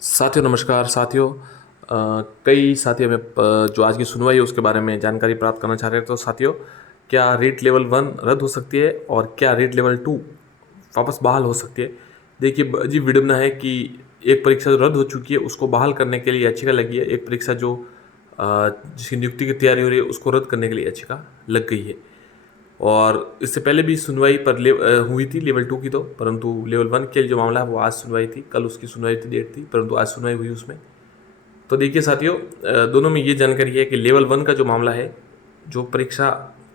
साथियों नमस्कार साथियों। कई साथी हमें जो आज की सुनवाई है उसके बारे में जानकारी प्राप्त करना चाह रहे हैं। तो साथियों, क्या रीट लेवल 1 रद्द हो सकती है और क्या रीट लेवल 2 वापस बहाल हो सकती है? देखिए, अजीब विडम्बना है कि एक परीक्षा जो रद्द हो चुकी है उसको बहाल करने के लिए याचिका लगी है। एक परीक्षा जो जिसकी नियुक्ति की तैयारी हो रही है उसको रद्द करने के लिए याचिका लग गई है। और इससे पहले भी सुनवाई हुई थी लेवल 2 की, तो परंतु लेवल 1 के लिए जो मामला है वो आज सुनवाई थी। कल उसकी सुनवाई की डेट थी, परंतु आज सुनवाई हुई उसमें। तो देखिए साथियों, दोनों में ये जानकारी है कि लेवल 1 का जो मामला है, जो परीक्षा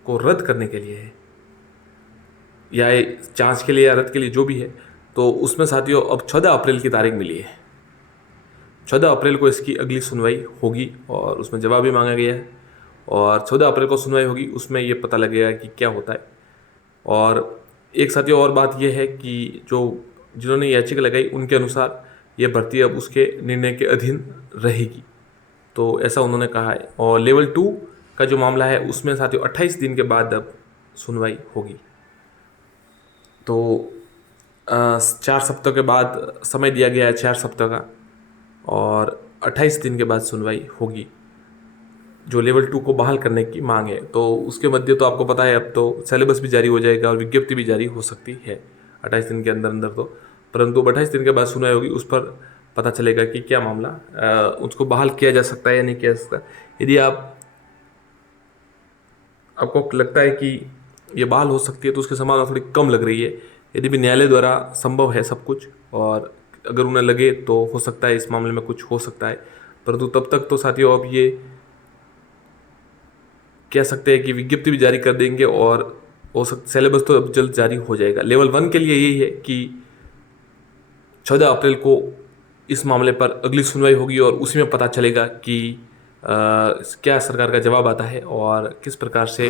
को रद्द करने के लिए है या ये जांच के लिए या रद्द के लिए जो भी है, तो उसमें साथियों अब 14 अप्रैल की तारीख मिली है। 14 अप्रैल को इसकी अगली सुनवाई होगी और उसमें जवाब भी मांगा गया है। और 14 अप्रैल को सुनवाई होगी, उसमें ये पता लगेगा कि क्या होता है। और एक साथियों और बात यह है कि जो जिन्होंने याचिका लगाई उनके अनुसार यह भर्ती अब उसके निर्णय के अधीन रहेगी, तो ऐसा उन्होंने कहा है। और लेवल 2 का जो मामला है उसमें साथियों 28 दिन के बाद अब सुनवाई होगी। तो 4 सप्ताह के बाद समय दिया गया है, 4 सप्ताह का, और 28 दिन के बाद सुनवाई होगी जो लेवल 2 को बहाल करने की मांग है। तो उसके मध्य तो आपको पता है अब तो सिलेबस भी जारी हो जाएगा और विज्ञप्ति भी जारी हो सकती है 28 दिन के अंदर अंदर। तो परंतु 28 दिन के बाद सुनवाई होगी, उस पर पता चलेगा कि क्या मामला उसको बहाल किया जा सकता है या नहीं किया जा सकता। यदि आपको लगता है कि ये बहाल हो सकती है तो उसकी संभावना थोड़ी कम लग रही है। यदि भी न्यायालय द्वारा संभव है सब कुछ, और अगर उन्हें लगे तो हो सकता है इस मामले में कुछ हो सकता है। परंतु तब तक तो साथियों अब ये कह सकते हैं कि विज्ञप्ति भी जारी कर देंगे और हो सकता सिलेबस तो अब जल्द जारी हो जाएगा। लेवल 1 के लिए यही है कि 14 अप्रैल को इस मामले पर अगली सुनवाई होगी और उसी में पता चलेगा कि क्या सरकार का जवाब आता है और किस प्रकार से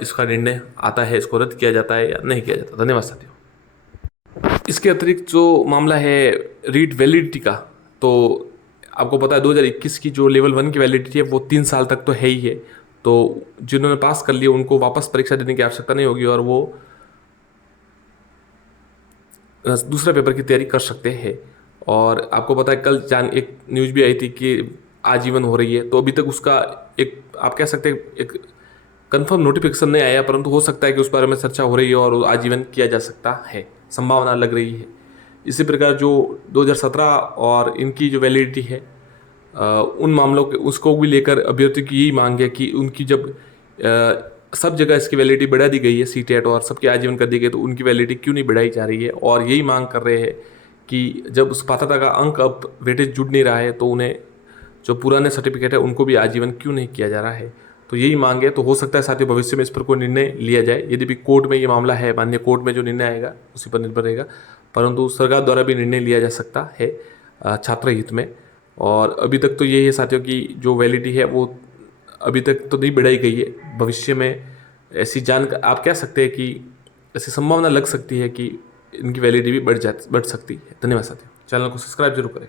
इसका निर्णय आता है, इसको रद्द किया जाता है या नहीं किया जाता। धन्यवाद साथियों। इसके अतिरिक्त जो मामला है रीट वैलिडिटी का, तो आपको पता है 2021 की जो लेवल 1 की वैलिडिटी है वो 3 साल तक तो है ही है। तो जिन्होंने पास कर लिया उनको वापस परीक्षा देने की आवश्यकता नहीं होगी और वो दूसरे पेपर की तैयारी कर सकते हैं। और आपको पता है कल एक न्यूज़ भी आई थी कि आजीवन हो रही है, तो अभी तक उसका एक आप कह सकते हैं एक कंफर्म नोटिफिकेशन नहीं आया, परंतु हो सकता है कि उस बारे में चर्चा हो रही है और आजीवन किया जा सकता है, संभावना लग रही है। इसी प्रकार जो 2017 और इनकी जो वैलिडिटी है, उन मामलों के उसको भी लेकर अभ्यर्थियों की यही मांग है कि उनकी जब सब जगह इसकी वैलिडिटी बढ़ा दी गई है, सीटेट और सबकी आजीवन कर दी गई, तो उनकी वैलिडिटी क्यों नहीं बढ़ाई जा रही है। और यही मांग कर रहे हैं कि जब उस पात्रता का अंक अब वेटेज जुड़ नहीं रहा है तो उन्हें जो पुराने सर्टिफिकेट है उनको भी आजीवन क्यों नहीं किया जा रहा है। तो यही मांग है। तो हो सकता है साथियों भविष्य में इस पर कोई निर्णय लिया जाए। यदि भी कोर्ट में ये मामला है, माननीय कोर्ट में जो निर्णय आएगा उसी पर निर्भर रहेगा, परंतु सरकार द्वारा भी निर्णय लिया जा सकता है छात्र हित में। और अभी तक तो ये है साथियों की जो वैलिडिटी है वो अभी तक तो नहीं बढ़ाई गई है। भविष्य में ऐसी आप कह सकते हैं कि ऐसी संभावना लग सकती है कि इनकी वैलिडिटी भी बढ़ सकती है। धन्यवाद साथियों। चैनल को सब्सक्राइब जरूर करें।